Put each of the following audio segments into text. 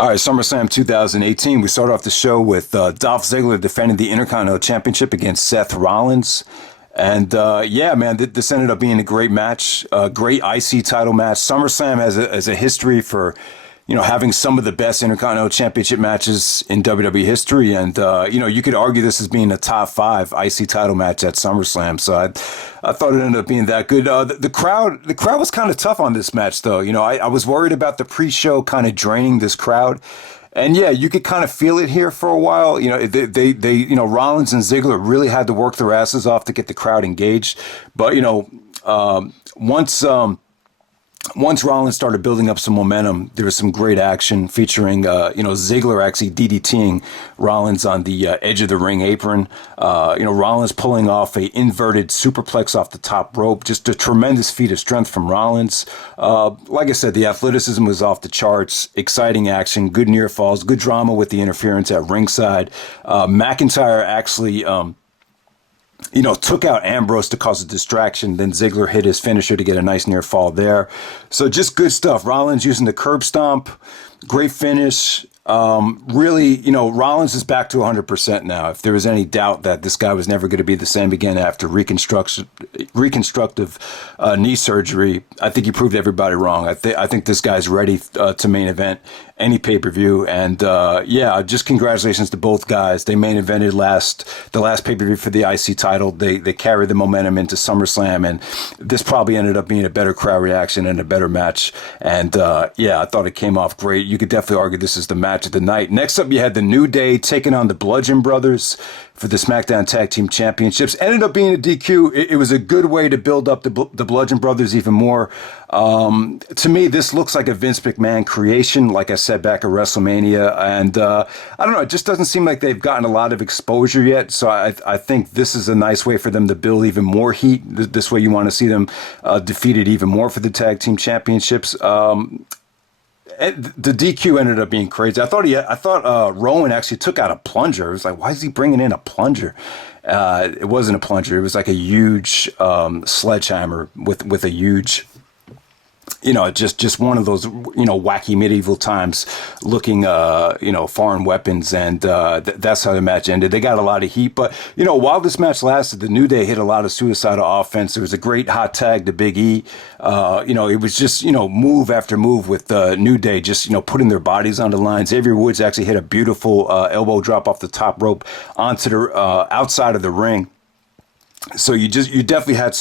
All right, SummerSlam 2018. We start off the show with Dolph Ziggler defending the Intercontinental Championship against Seth Rollins. And yeah, man, this ended up being a great match, a great IC title match. SummerSlam has a history for, having some of the best Intercontinental Championship matches in WWE history. And, you could argue this as being a top 5 IC title match at SummerSlam. So I thought it ended up being that good. The crowd was kind of tough on this match, though. I was worried about the pre-show kind of draining this crowd. And yeah, you could kind of feel it here for a while. They Rollins and Ziggler really had to work their asses off to get the crowd engaged. But, once Rollins started building up some momentum, there was some great action featuring, Ziggler actually DDTing Rollins on the edge of the ring apron. Rollins pulling off a inverted superplex off the top rope. Just a tremendous feat of strength from Rollins. Like I said, the athleticism was off the charts. Exciting action, good near falls, good drama with the interference at ringside. McIntyre actually took out Ambrose to cause a distraction. Then Ziggler hit his finisher to get a nice near fall there. So just good stuff. Rollins using the curb stomp. Great finish. Really, Rollins is back to 100% now. If there was any doubt that this guy was never going to be the same again after reconstructive knee surgery, I think he proved everybody wrong. I think this guy's ready to main event any pay-per-view. And just congratulations to both guys. They main evented the last pay-per-view for the IC title. They carried the momentum into SummerSlam, and this probably ended up being a better crowd reaction and a better match. And I thought it came off great. You could definitely argue this is the match of the night. Next up, you had the New Day taking on the Bludgeon Brothers for the SmackDown Tag Team Championships. Ended up being a DQ. It was a good way to build up the Bludgeon Brothers even more. To me, this looks like a Vince McMahon creation, like I said back at WrestleMania. And I don't know, it just doesn't seem like they've gotten a lot of exposure yet. So I think this is a nice way for them to build even more heat. This way you want to see them defeated even more for the Tag Team Championships. The DQ ended up being crazy. I thought Rowan actually took out a plunger. It was like, why is he bringing in a plunger? It wasn't a plunger. It was like a huge sledgehammer with a huge, just one of those, wacky medieval times looking, foreign weapons. And that's how the match ended. They got a lot of heat. But, while this match lasted, the New Day hit a lot of suicidal offense. There was a great hot tag to Big E. It was just, move after move with the New Day, just, putting their bodies on the line. Xavier Woods actually hit a beautiful elbow drop off the top rope onto the outside of the ring. So you definitely had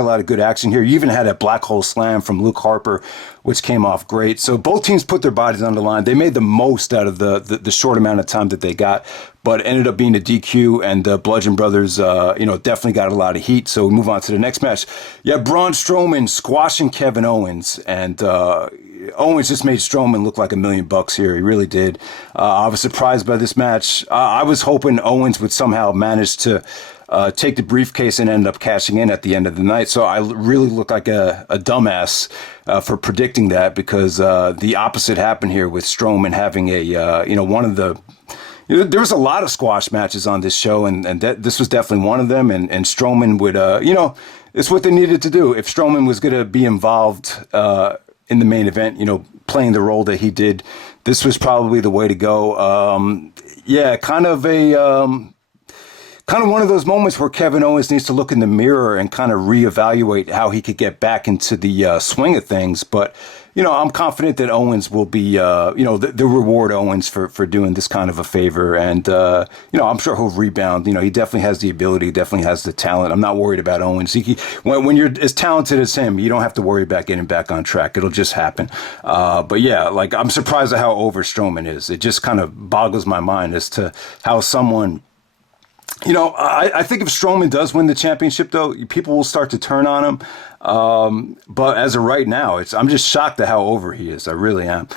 a lot of good action here. You even had a black hole slam from Luke Harper, which came off great. So both teams put their bodies on the line. They made the most out of the short amount of time that they got, but it ended up being a DQ. And the Bludgeon Brothers, definitely got a lot of heat. So we move on to the next match. Yeah, Braun Strowman squashing Kevin Owens, and Owens just made Strowman look like $1 million here. He really did. I was surprised by this match. I was hoping Owens would somehow manage to take the briefcase and end up cashing in at the end of the night. So I really look like a dumbass for predicting that, because the opposite happened here with Strowman having one of the... there was a lot of squash matches on this show, and this was definitely one of them. And Strowman would, it's what they needed to do. If Strowman was going to be involved in the main event, playing the role that he did, this was probably the way to go. Kind of one of those moments where Kevin Owens needs to look in the mirror and kind of reevaluate how he could get back into the swing of things. But, I'm confident that Owens will be, the reward Owens for doing this kind of a favor. And, I'm sure he'll rebound. He definitely has the ability, definitely has the talent. I'm not worried about Owens. When you're as talented as him, you don't have to worry about getting back on track. It'll just happen. But yeah, I'm surprised at how over Strowman is. It just kind of boggles my mind as to how someone... I think if Strowman does win the championship, though, people will start to turn on him. But as of right now, I'm just shocked at how over he is. I really am.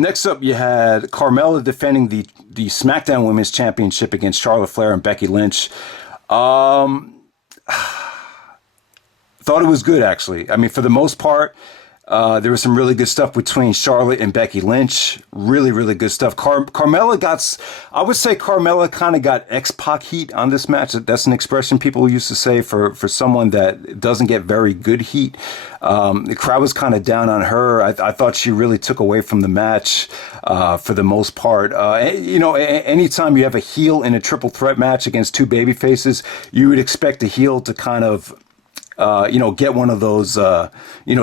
Next up, you had Carmela defending the SmackDown Women's Championship against Charlotte Flair and Becky Lynch. Thought it was good, actually. I mean, for the most part, There was some really good stuff between Charlotte and Becky Lynch. Really, really good stuff. Carmela I would say Carmela kind of got X-Pac heat on this match. That's an expression people used to say for someone that doesn't get very good heat. The crowd was kind of down on her. I thought she really took away from the match for the most part. Anytime you have a heel in a triple threat match against two baby faces, you would expect a heel to kind of get one of those,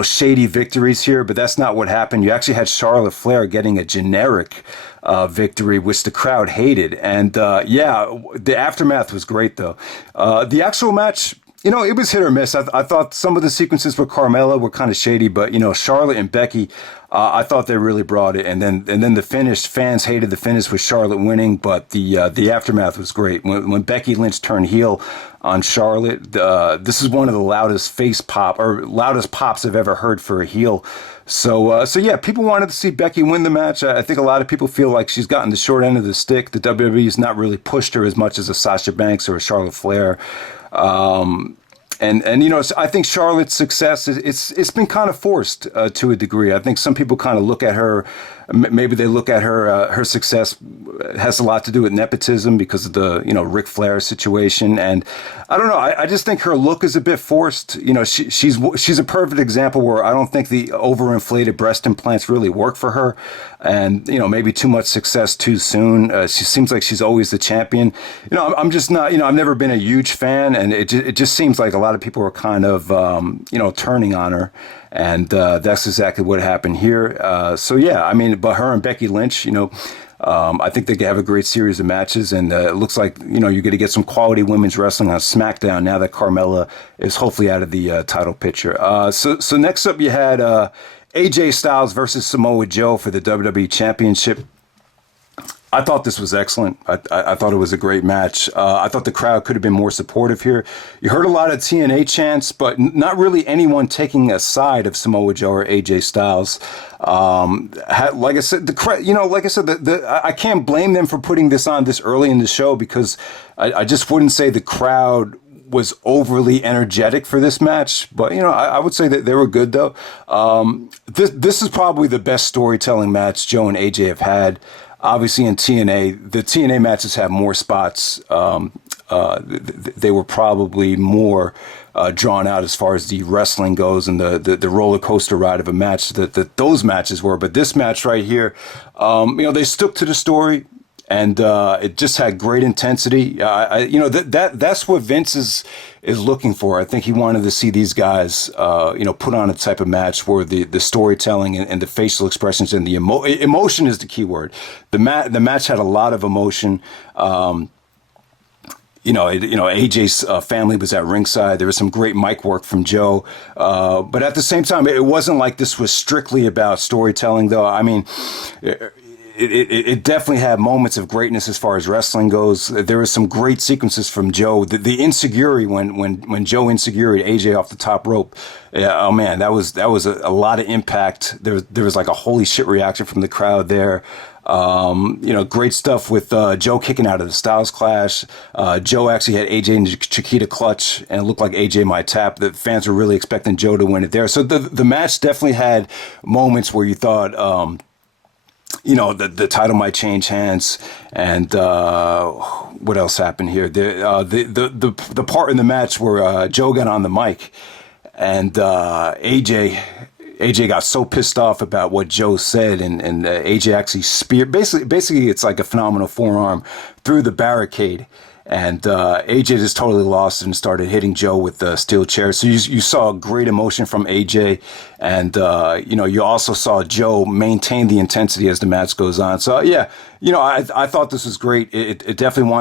shady victories here, but that's not what happened. You actually had Charlotte Flair getting a generic victory, which the crowd hated. And the aftermath was great, though. The actual match, it was hit or miss. I thought some of the sequences with Carmela were kind of shady, but, Charlotte and Becky, I thought they really brought it. And then the finish, fans hated the finish with Charlotte winning, but the aftermath was great. When Becky Lynch turned heel on Charlotte, this is one of the loudest loudest pops I've ever heard for a heel. So yeah, people wanted to see Becky win the match. I think a lot of people feel like she's gotten the short end of the stick. The WWE's not really pushed her as much as a Sasha Banks or a Charlotte Flair. I think Charlotte's success it's been kind of forced to a degree. I think some people kind of look at her. Maybe they look at her success has a lot to do with nepotism because of the Ric Flair situation, and I don't know. I just think her look is a bit forced. She's a perfect example where I don't think the overinflated breast implants really work for her, and maybe too much success too soon. She seems like she's always the champion. I'm just not. I've never been a huge fan, and it just seems like a lot of people are kind of turning on her. And that's exactly what happened here. But her and Becky Lynch, I think they could have a great series of matches. And it looks like, you're going to get some quality women's wrestling on SmackDown now that Carmela is hopefully out of the title picture. So next up you had AJ Styles versus Samoa Joe for the WWE Championship. I thought this was excellent. I thought it was a great match. I thought the crowd could have been more supportive here. You heard a lot of TNA chants, but not really anyone taking a side of Samoa Joe or AJ Styles. Like I said, I can't blame them for putting this on this early in the show because I just wouldn't say the crowd was overly energetic for this match, but I would say that they were good though. This is probably the best storytelling match Joe and AJ have had. Obviously, in TNA, the TNA matches have more spots. They were probably more drawn out as far as the wrestling goes and the roller coaster ride of a match that those matches were. But this match right here, they stuck to the story. And it just had great intensity. That's what Vince is looking for. I think he wanted to see these guys, put on a type of match where the storytelling and the facial expressions and the emotion is the key word. The match had a lot of emotion. AJ's family was at ringside. There was some great mic work from Joe. But at the same time, it wasn't like this was strictly about storytelling, though. I mean, it definitely had moments of greatness as far as wrestling goes. There were some great sequences from Joe. The insecurity when Joe insecurityed AJ off the top rope. Yeah, oh man, that was a lot of impact. There was like a holy shit reaction from the crowd there. Great stuff with Joe kicking out of the Styles Clash. Joe actually had AJ in the Chiquita clutch, and it looked like AJ might tap. The fans were really expecting Joe to win it there. So the match definitely had moments where you thought, the title might change hands. And what else happened here? The part in the match where Joe got on the mic and AJ got so pissed off about what Joe said, and AJ actually speared. Basically, it's like a phenomenal forearm through the barricade. And AJ just totally lost it and started hitting Joe with the steel chair. So you saw great emotion from AJ. And, you also saw Joe maintain the intensity as the match goes on. So, yeah, I thought this was great. It definitely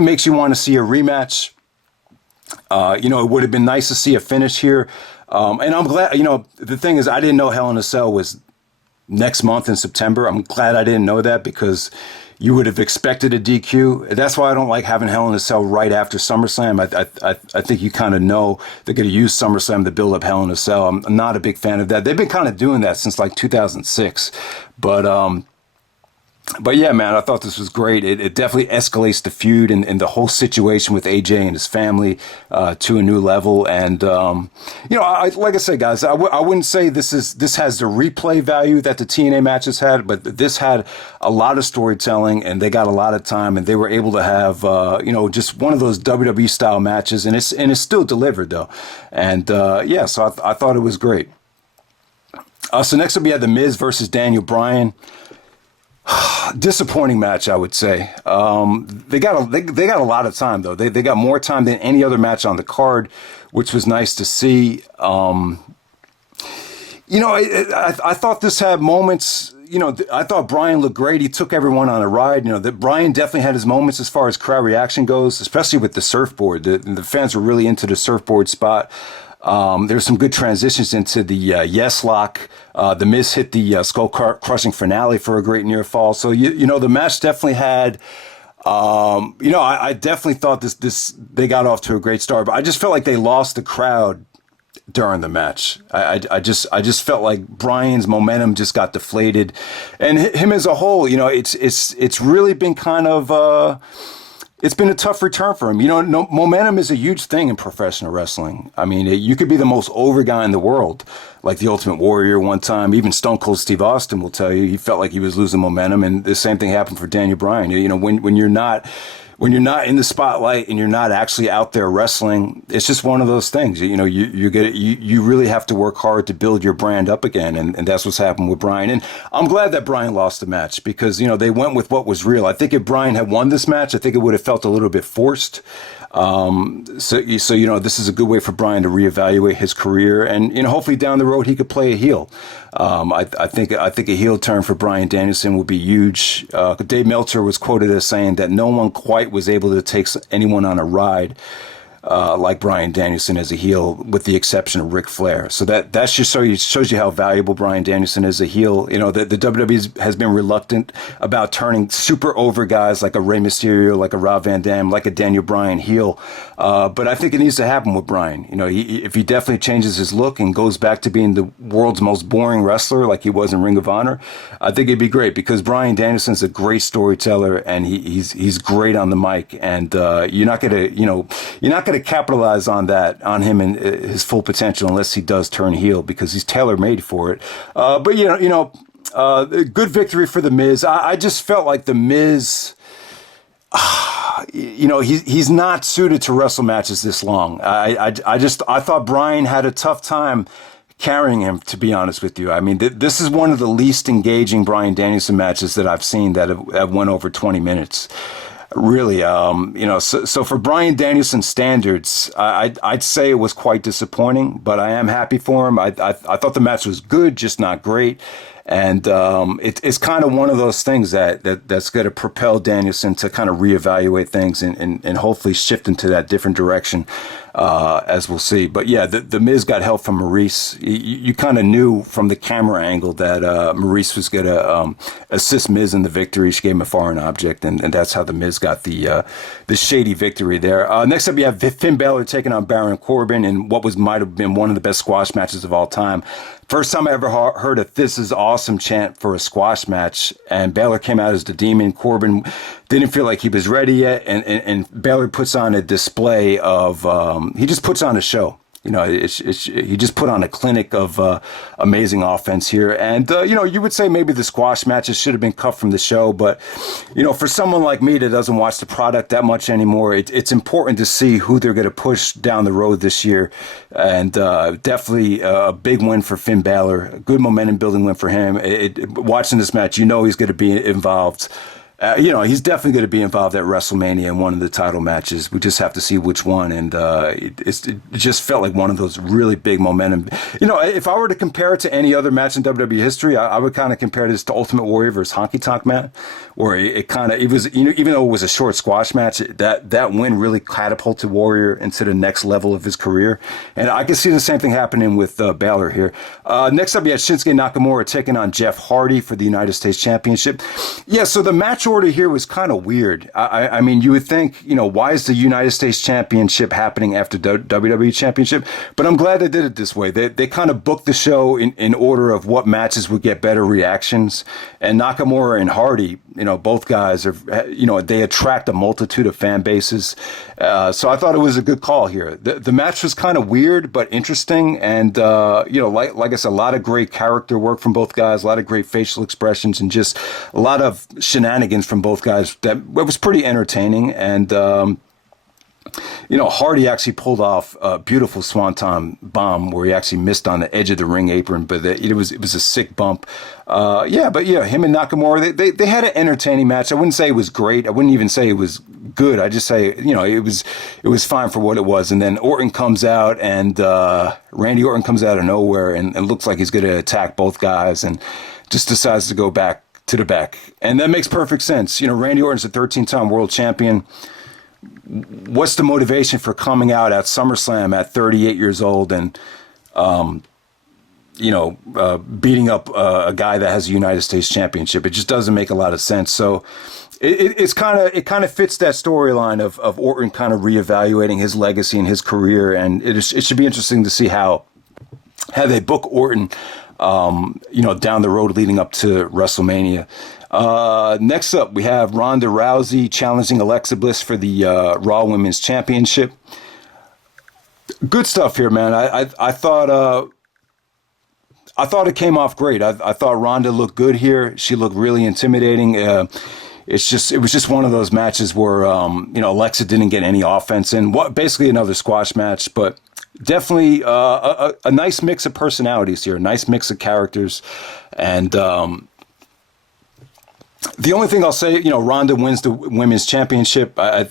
makes you want to see a rematch. It would have been nice to see a finish here. And I'm glad, the thing is, I didn't know Hell in a Cell was next month in September. I'm glad I didn't know that because you would have expected a DQ. That's why I don't like having Hell in a Cell right after SummerSlam. I think you kind of know they're going to use SummerSlam to build up Hell in a Cell. I'm not a big fan of that. They've been kind of doing that since like 2006. But, But yeah, man, I thought this was great. It definitely escalates the feud and the whole situation with AJ and his family to a new level. And like I said, guys, I wouldn't say this has the replay value that the TNA matches had, but this had a lot of storytelling, and they got a lot of time, and they were able to have just one of those WWE style matches, and it's still delivered though. And so I thought it was great. So next up, we had The Miz versus Daniel Bryan. Disappointing match, I would say. They got a lot of time though. They got more time than any other match on the card, which was nice to see. I thought this had moments. I thought Bryan looked great. He took everyone on a ride. That Bryan definitely had his moments as far as crowd reaction goes, especially with the surfboard. The fans were really into the surfboard spot. There's some good transitions into the yes lock. The Miz hit the skull crushing finale for a great near fall. So the match definitely had. I definitely thought this they got off to a great start, but I just felt like they lost the crowd during the match. I just felt like Bryan's momentum just got deflated, and him as a whole. It's really been kind of. It's been a tough return for him. Momentum is a huge thing in professional wrestling. I mean, you could be the most over guy in the world, like the Ultimate Warrior one time. Even Stone Cold Steve Austin will tell you he felt like he was losing momentum, and the same thing happened for Daniel Bryan. When you're not in the spotlight and you're not actually out there wrestling, it's just one of those things. You really have to work hard to build your brand up again, and that's what's happened with Bryan. And I'm glad that Bryan lost the match because they went with what was real. I think if Bryan had won this match, I think it would have felt a little bit forced. This is a good way for Bryan to reevaluate his career, and hopefully down the road he could play a heel. I think a heel turn for Bryan Danielson would be huge. Dave Meltzer was quoted as saying that no one quite was able to take anyone on a ride like Bryan Danielson as a heel, with the exception of Ric Flair. So that just shows you how valuable Bryan Danielson is a heel. The WWE has been reluctant about turning super over guys like a Rey Mysterio, like a Rob Van Dam, like a Daniel Bryan heel. But I think it needs to happen with Bryan. If he definitely changes his look and goes back to being the world's most boring wrestler like he was in Ring of Honor, I think it'd be great because Bryan Danielson's a great storyteller and he's great on the mic. And you're not gonna capitalize on him and his full potential unless he does turn heel because he's tailor-made for it. But good victory for The Miz. I just felt like The Miz, he's not suited to wrestle matches this long. I thought Bryan had a tough time carrying him, to be honest with you. I mean, this is one of the least engaging Bryan Danielson matches that I've seen that have went over 20 minutes. Really, so for Bryan Danielson standards, I'd say it was quite disappointing, but I am happy for him. I thought the match was good, just not great. And it's kind of one of those things that's going to propel Danielson to kind of reevaluate things and hopefully shift into that different direction, as we'll see. But yeah, the Miz got help from Maurice. You kind of knew from the camera angle that Maurice was going to assist Miz in the victory. She gave him a foreign object, and that's how the Miz got the shady victory there. Next up, you have Finn Balor taking on Baron Corbin in what might have been one of the best squash matches of all time. First time I ever heard a "This is awesome" chant for a squash match, and Balor came out as the Demon. Corbin didn't feel like he was ready yet, and Balor puts on a display of, he just puts on a show. He just put on a clinic of amazing offense here. And, you would say maybe the squash matches should have been cut from the show. But, for someone like me that doesn't watch the product that much anymore, it's important to see who they're going to push down the road this year. And definitely a big win for Finn Balor, a good momentum building win for him. Watching this match, he's going to be involved. He's definitely going to be involved at WrestleMania in one of the title matches. We just have to see which one. And it just felt like one of those really big momentum. If I were to compare it to any other match in WWE history, I would kind of compare this to Ultimate Warrior versus Honky Tonk Man, where it was, even though it was a short squash match, that win really catapulted Warrior into the next level of his career. And I can see the same thing happening with Balor here. Next up, you had Shinsuke Nakamura taking on Jeff Hardy for the United States Championship. Yeah, so the match order here was kind of weird. I mean, you would think, why is the United States Championship happening after WWE Championship? But I'm glad they did it this way. They kind of booked the show in order of what matches would get better reactions. And Nakamura and Hardy, both guys are, they attract a multitude of fan bases. So I thought it was a good call here. The match was kind of weird, but interesting. And, like I said, a lot of great character work from both guys, a lot of great facial expressions, and just a lot of shenanigans from both guys that was pretty entertaining. And, Hardy actually pulled off a beautiful swanton bomb where he actually missed on the edge of the ring apron, but it was a sick bump. Him and Nakamura, they had an entertaining match. I wouldn't say it was great. I wouldn't even say it was good. I just say, it was fine for what it was. And then Orton comes out, and Randy Orton comes out of nowhere and looks like he's going to attack both guys, and just decides to go back to the back. And that makes perfect sense. Randy Orton's a 13-time world champion. What's the motivation for coming out at SummerSlam at 38 years old and, beating up a guy that has a United States Championship? It just doesn't make a lot of sense. So it kind of fits that storyline of Orton kind of reevaluating his legacy and his career. And it should be interesting to see how they book Orton, down the road leading up to WrestleMania. Next up, we have Ronda Rousey challenging Alexa Bliss for the Raw Women's Championship. Good stuff here, man. I thought it came off great. I thought Ronda looked good here. She looked really intimidating. It was just one of those matches where Alexa didn't get any offense in. Basically another squash match, but definitely a nice mix of personalities here, a nice mix of characters, and the only thing I'll say, Ronda wins the women's championship. I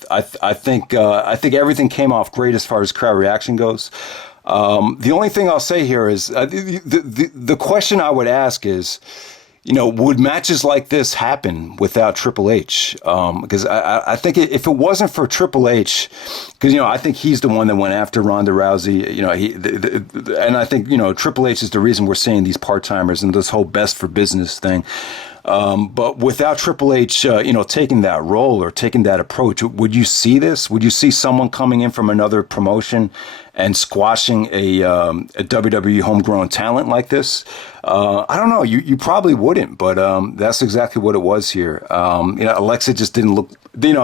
think everything came off great as far as crowd reaction goes. The only thing I'll say here is the question I would ask is, would matches like this happen without Triple H? Because I think if it wasn't for Triple H, because I think he's the one that went after Ronda Rousey. And I think Triple H is the reason we're seeing these part timers and this whole best for business thing. But without Triple H, taking that role or taking that approach, would you see this? Would you see someone coming in from another promotion and squashing a WWE homegrown talent like this? I don't know. You probably wouldn't, but that's exactly what it was here. Alexa just didn't look.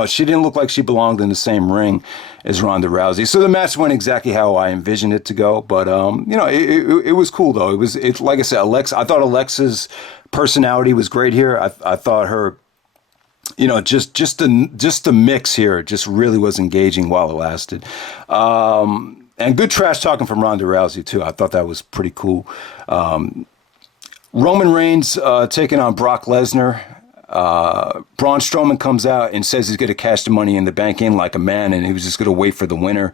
She didn't look like she belonged in the same ring as Ronda Rousey. So the match went exactly how I envisioned it to go. But it was cool though. It like I said, I thought Alexa's personality was great here. I thought her, just the mix here just really was engaging while it lasted. And good trash talking from Ronda Rousey too. I thought that was pretty cool. Roman Reigns taking on Brock Lesnar. Braun Strowman comes out and says he's going to cash the Money in the Bank in like a man, and he was just going to wait for the winner.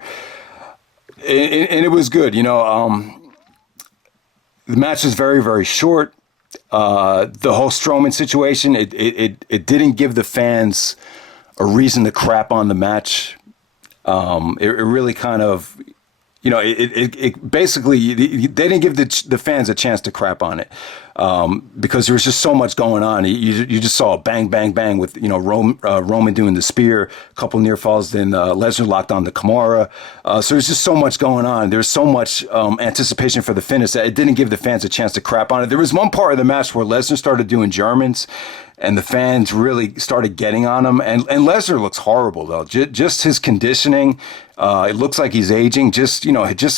And it was good. The match is very, very short. The whole Strowman situation, it didn't give the fans a reason to crap on the match. It really kind of, it basically, they didn't give the fans a chance to crap on it. Because there was just so much going on. You just saw a bang, bang, bang with, Roman doing the spear, a couple near falls, then Lesnar locked on the Kimura. So there's just so much going on. There's so much anticipation for the finish that it didn't give the fans a chance to crap on it. There was one part of the match where Lesnar started doing Germans, and the fans really started getting on him. And Lesnar looks horrible, though. Just his conditioning, it looks like he's aging. Just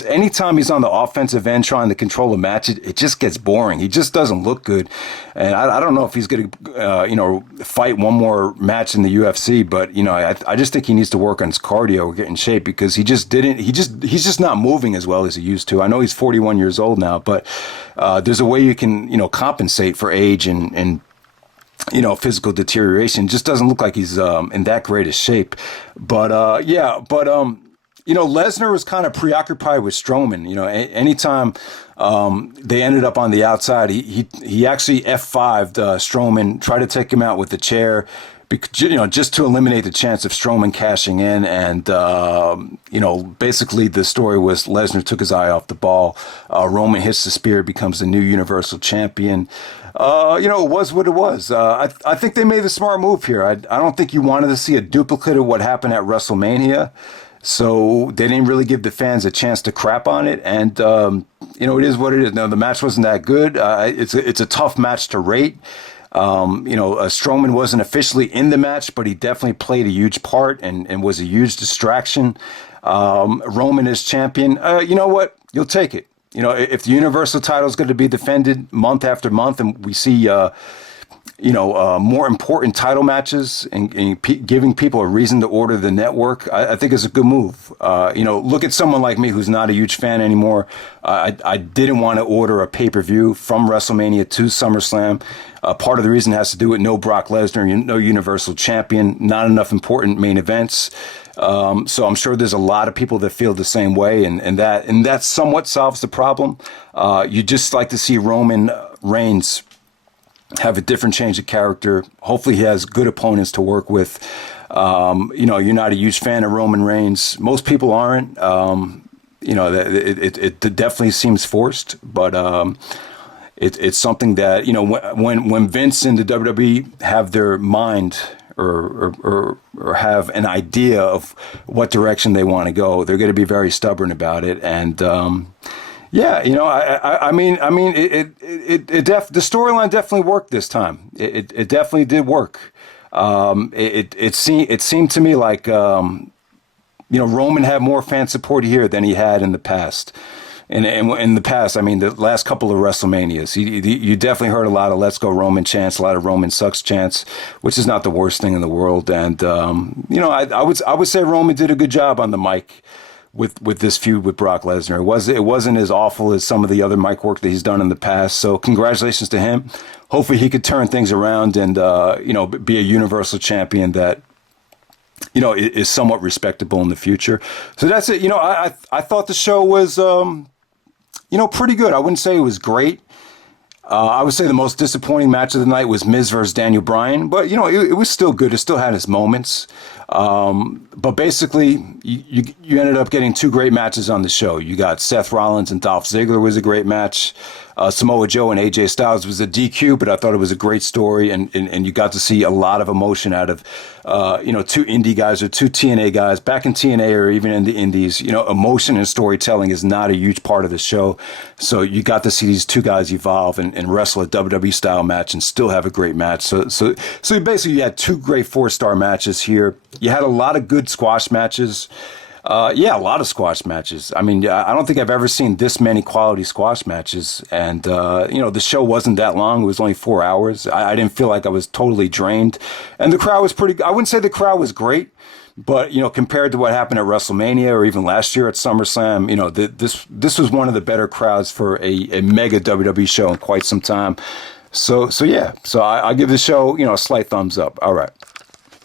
anytime he's on the offensive end trying to control a match, it just gets boring. He just doesn't look good. And I don't know if he's going to, fight one more match in the UFC. But, I just think he needs to work on his cardio, get in shape, because he's just not moving as well as he used to. I know he's 41 years old now, but there's a way you can, compensate for age and physical deterioration. Just doesn't look like he's in that great a shape. But Lesnar was kind of preoccupied with Strowman. Anytime they ended up on the outside, he actually F5'd Strowman, tried to take him out with the chair, just to eliminate the chance of Strowman cashing in. And, basically the story was Lesnar took his eye off the ball. Roman hits the spear, becomes the new Universal Champion. It was what it was. I think they made the smart move here. I don't think you wanted to see a duplicate of what happened at WrestleMania. So they didn't really give the fans a chance to crap on it. And, it is what it is. No, the match wasn't that good. It's a tough match to rate. Strowman wasn't officially in the match, but he definitely played a huge part and was a huge distraction. Roman is champion. You know what? You'll take it. If the Universal title is going to be defended month after month and we see, more important title matches and giving people a reason to order the network, I think is a good move. Look at someone like me who's not a huge fan anymore. I didn't want to order a pay-per-view from WrestleMania to SummerSlam. Part of the reason has to do with no Brock Lesnar, no Universal Champion, not enough important main events. So I'm sure there's a lot of people that feel the same way, and that somewhat solves the problem. You just like to see Roman Reigns have a different change of character. Hopefully he has good opponents to work with. You're not a huge fan of Roman Reigns. Most people aren't. It definitely seems forced, but it's something that, when Vince and the WWE have their mind or have an idea of what direction they want to go, they're going to be very stubborn about it. And, the storyline definitely worked this time. It definitely did work. It seemed to me like, Roman had more fan support here than he had in the past. And in the past, the last couple of WrestleManias, you definitely heard a lot of "Let's Go Roman" chants, a lot of "Roman sucks" chants, which is not the worst thing in the world. And I would say Roman did a good job on the mic with this feud with Brock Lesnar. It wasn't as awful as some of the other mic work that he's done in the past. So congratulations to him. Hopefully he could turn things around and be a Universal Champion that is somewhat respectable in the future. So that's it. I thought the show was pretty good. I wouldn't say it was great. I would say the most disappointing match of the night was Miz versus Daniel Bryan, but it was still good. It still had its moments. But basically, you ended up getting two great matches on the show. You got Seth Rollins and Dolph Ziggler was a great match. Samoa Joe and AJ Styles was a DQ, but I thought it was a great story, and you got to see a lot of emotion out of two indie guys or two TNA guys back in TNA or even in the indies. Emotion and storytelling is not a huge part of the show, so you got to see these two guys evolve and wrestle a WWE style match and still have a great match. So basically you had two great 4-star matches here. You had a lot of good squash matches. A lot of squash matches. I don't think I've ever seen this many quality squash matches. And, the show wasn't that long. It was only 4 hours. I didn't feel like I was totally drained. And the crowd was I wouldn't say the crowd was great, but, compared to what happened at WrestleMania or even last year at SummerSlam, this was one of the better crowds for a mega WWE show in quite some time. So I give the show, a slight thumbs up. All right.